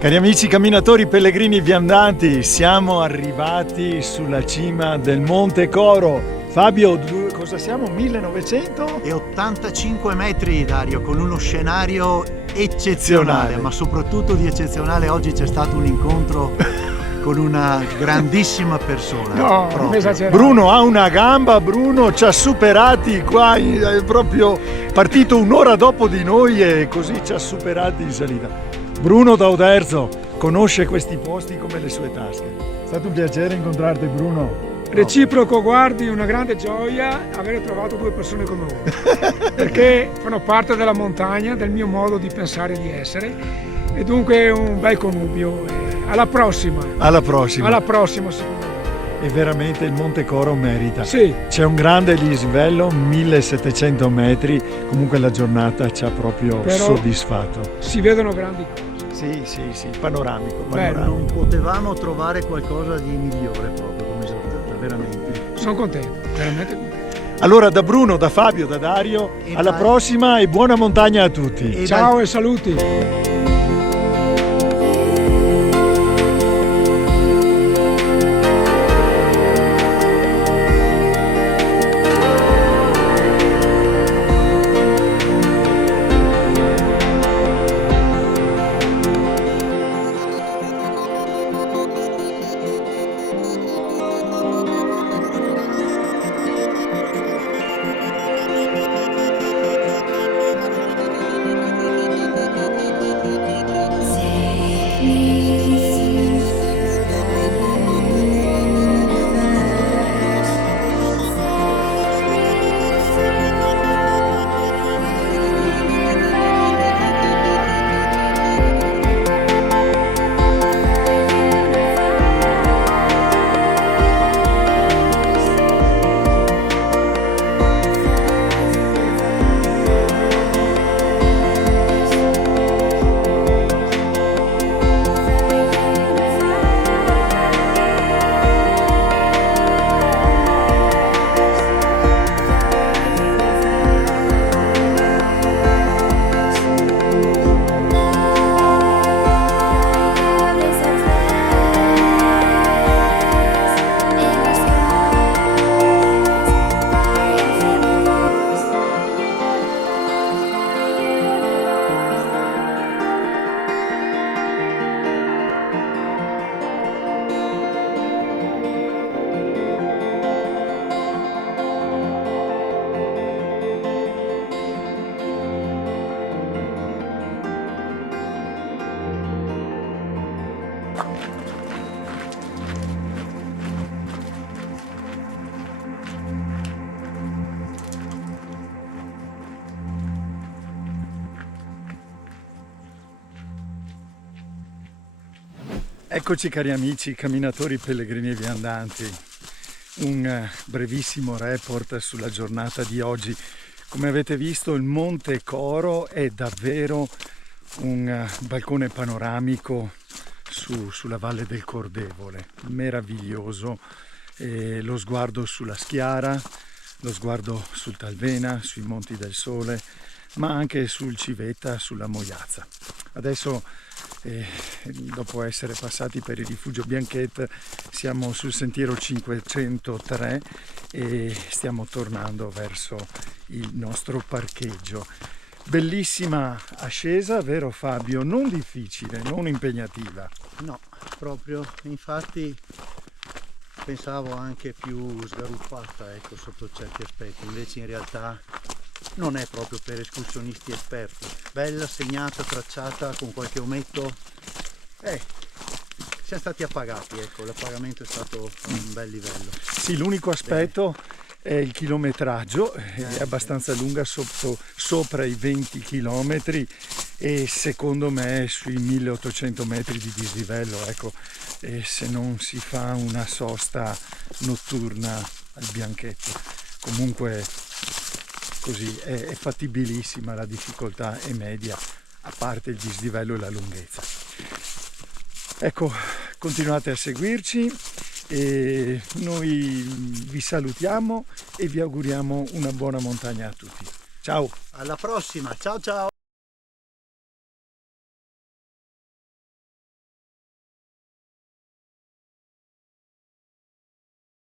Cari amici camminatori, pellegrini, viandanti, siamo arrivati sulla cima del Monte Coro. Fabio, cosa siamo? 1985 metri, Dario, con uno scenario eccezionale, ma soprattutto di eccezionale oggi c'è stato un incontro con una grandissima persona. No, non esagerare. Bruno ha una gamba, Bruno ci ha superati qua, è proprio partito un'ora dopo di noi e così ci ha superati in salita. Bruno da Oderzo conosce questi posti come le sue tasche. È stato un piacere incontrarti, Bruno. Reciproco, guardi, una grande gioia aver trovato due persone come voi, perché fanno parte della montagna, del mio modo di pensare e di essere, e dunque un bel connubio. Alla prossima! Alla prossima! Alla prossima, secondo me. E veramente il Monte Coro merita. Sì. C'è un grande dislivello, 1700 metri, comunque la giornata ci ha proprio soddisfatto. Si vedono grandi cose. Sì, panoramico. Non potevamo trovare qualcosa di migliore proprio come giornata, veramente. Sono contento, veramente contento. Allora da Bruno, da Fabio, da Dario, alla prossima e buona montagna a tutti. Ciao e saluti. Eccoci cari amici, camminatori, pellegrini e viandanti, un brevissimo report sulla giornata di oggi. Come avete visto il Monte Coro è davvero un balcone panoramico sulla Valle del Cordevole, meraviglioso, lo sguardo sulla Schiara, lo sguardo sul Talvena, sui Monti del Sole, ma anche sul Civetta, sulla Moiazza. Adesso dopo essere passati per il rifugio Bianchet siamo sul sentiero 503 e stiamo tornando verso il nostro parcheggio. Bellissima ascesa, vero Fabio? Non difficile, non impegnativa. No, proprio, infatti pensavo anche più sgaruffata, ecco, sotto certi aspetti, invece in realtà non è proprio per escursionisti esperti. Bella, segnata, tracciata, con qualche ometto. Siamo stati appagati, ecco, l'appagamento è stato a un bel livello. Sì, l'unico aspetto è il chilometraggio, è abbastanza lunga, sopra i 20 chilometri e secondo me sui 1800 metri di dislivello, ecco, se non si fa una sosta notturna al Bianchetto. Comunque così è fattibilissima, la difficoltà è media, a parte il dislivello e la lunghezza. Ecco, continuate a seguirci e noi vi salutiamo e vi auguriamo una buona montagna a tutti. Ciao! Alla prossima, ciao ciao!